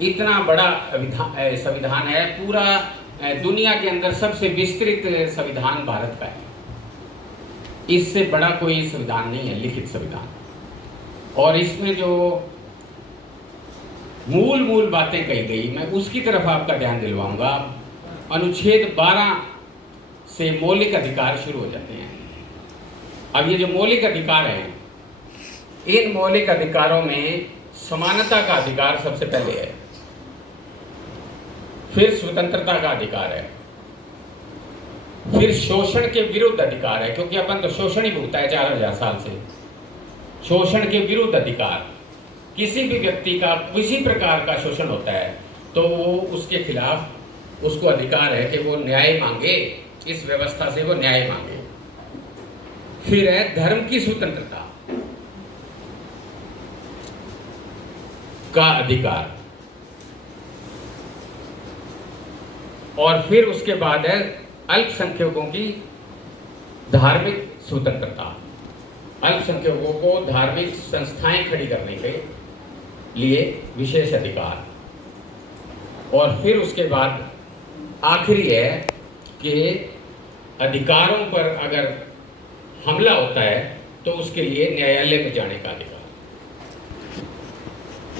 इतना बड़ा संविधान है, पूरा दुनिया के अंदर सबसे विस्तृत संविधान भारत का है। इससे बड़ा कोई संविधान नहीं है, लिखित संविधान। और इसमें जो मूल बातें कही गई, मैं उसकी तरफ आपका ध्यान दिलवाऊंगा। अनुच्छेद 12 से मौलिक अधिकार शुरू हो जाते हैं। अब ये जो मौलिक अधिकार हैं, इन मौलिक अधिकारों में समानता का अधिकार सबसे पहले है, फिर स्वतंत्रता का अधिकार है, फिर शोषण के विरुद्ध अधिकार है, क्योंकि अपन तो शोषण ही भुगता है 4000 साल से। शोषण के विरुद्ध अधिकार, किसी भी व्यक्ति का किसी प्रकार का शोषण होता है तो वो उसके खिलाफ उसको अधिकार है कि वो न्याय मांगे, इस व्यवस्था से वो न्याय मांगे। फिर है धर्म की स्वतंत्रता का अधिकार, और फिर उसके बाद है अल्पसंख्यकों की धार्मिक स्वतंत्रता, अल्पसंख्यकों को धार्मिक संस्थाएं खड़ी करने के लिए विशेष अधिकार। और फिर उसके बाद आखिरी है कि अधिकारों पर अगर हमला होता है तो उसके लिए न्यायालय में जाने का अधिकार।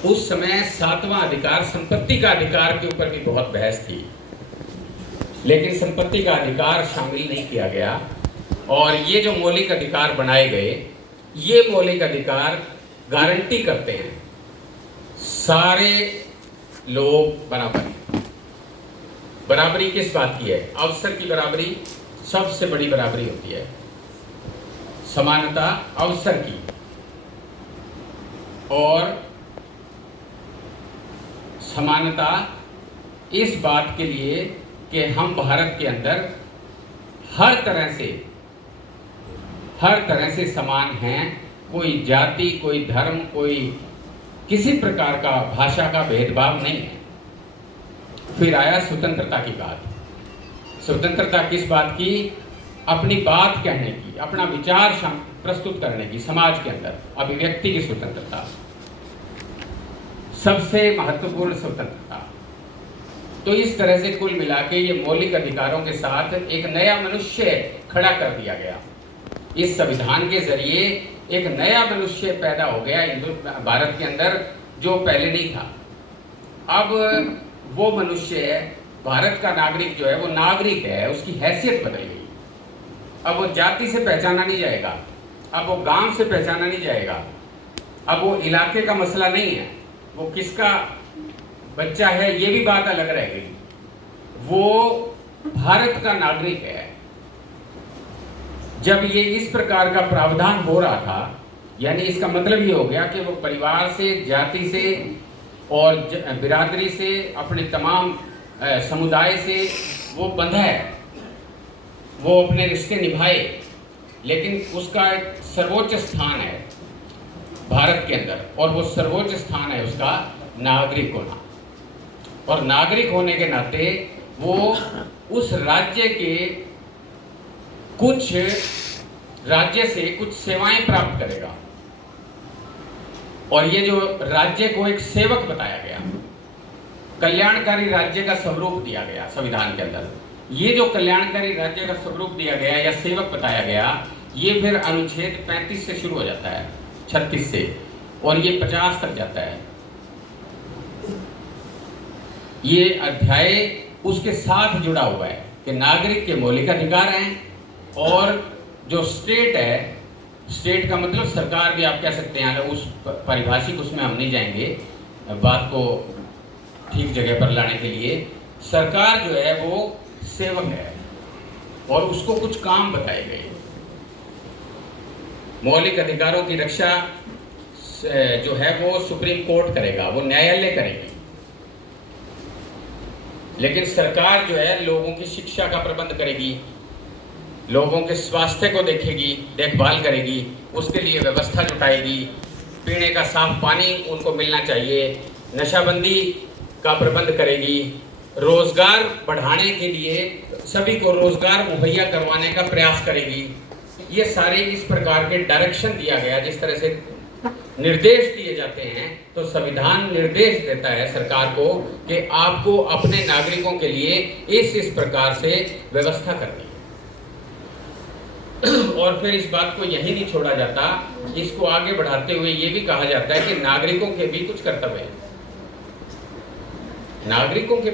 उस समय 7वां अधिकार संपत्ति का अधिकार के ऊपर भी बहुत बहस थी, लेकिन संपत्ति का अधिकार शामिल नहीं किया गया। और ये जो मौलिक अधिकार बनाए गए, ये मौलिक अधिकार गारंटी करते हैं सारे लोग बराबरी। बराबरी किस बात की है? अवसर की बराबरी सबसे बड़ी बराबरी होती है, समानता अवसर की। और समानता इस बात के लिए कि हम भारत के अंदर हर तरह से समान हैं, कोई जाति, कोई धर्म, कोई किसी प्रकार का भाषा का भेदभाव नहीं है। फिर आया स्वतंत्रता की बात। स्वतंत्रता किस बात की? अपनी बात कहने की, अपना विचार प्रस्तुत करने की, समाज के अंदर अभिव्यक्ति की स्वतंत्रता, सबसे महत्वपूर्ण स्वतंत्रता। तो इस तरह से कुल मिला के ये मौलिक अधिकारों के साथ एक नया मनुष्य खड़ा कर दिया गया। इस संविधान के जरिए एक नया मनुष्य पैदा हो गया भारत के अंदर, जो पहले नहीं था। अब वो मनुष्य, भारत का नागरिक जो है वो नागरिक है, उसकी हैसियत बदल गई। अब वो जाति से पहचाना नहीं जाएगा, अब वो गांव से पहचाना नहीं जाएगा, अब वो इलाके का मसला नहीं है, वो किसका बच्चा है ये भी बात अलग रह गई, वो भारत का नागरिक है। जब ये इस प्रकार का प्रावधान हो रहा था, यानी इसका मतलब ये हो गया कि वो परिवार से, जाति से और बिरादरी से, अपने तमाम समुदाय से वो बंधा है, वो अपने रिश्ते निभाए, लेकिन उसका एक सर्वोच्च स्थान है भारत के अंदर, और वो सर्वोच्च स्थान है उसका नागरिक होना। और नागरिक होने के नाते वो उस राज्य के राज्य से कुछ सेवाएं प्राप्त करेगा। और ये जो राज्य को एक सेवक बताया गया, कल्याणकारी राज्य का स्वरूप दिया गया संविधान के अंदर। ये जो कल्याणकारी राज्य का स्वरूप दिया गया या सेवक बताया गया, ये फिर अनुच्छेद 35 से शुरू हो जाता है, 36 से, और ये 50 तक जाता है। ये अध्याय उसके साथ जुड़ा हुआ है कि नागरिक के मौलिक अधिकार हैं, और जो स्टेट है, स्टेट का मतलब सरकार भी आप कह सकते हैं, उस परिभाषिक उसमें हम नहीं जाएंगे, बात को ठीक जगह पर लाने के लिए। सरकार जो है वो सेवक है और उसको कुछ काम बताए गए। मौलिक अधिकारों की रक्षा जो है वो सुप्रीम कोर्ट करेगा, वो न्यायालय करेगी, लेकिन सरकार जो है लोगों की शिक्षा का प्रबंध करेगी, लोगों के स्वास्थ्य को देखेगी, देखभाल करेगी, उसके लिए व्यवस्था जुटाएगी, पीने का साफ पानी उनको मिलना चाहिए, नशाबंदी का प्रबंध करेगी, रोजगार बढ़ाने के लिए सभी को रोजगार मुहैया करवाने का प्रयास करेगी। ये सारे इस प्रकार के डायरेक्शन दिया गया, जिस तरह से निर्देश दिए जाते हैं तो संविधान निर्देश देता है सरकार को कि आपको अपने नागरिकों के लिए इस प्रकार से व्यवस्था करनी है। और फिर इस बात को यही नहीं छोड़ा जाता, इसको आगे बढ़ाते हुए ये भी कहा जाता है कि नागरिकों के भी कुछ कर्तव्य हैं। नागरिकों के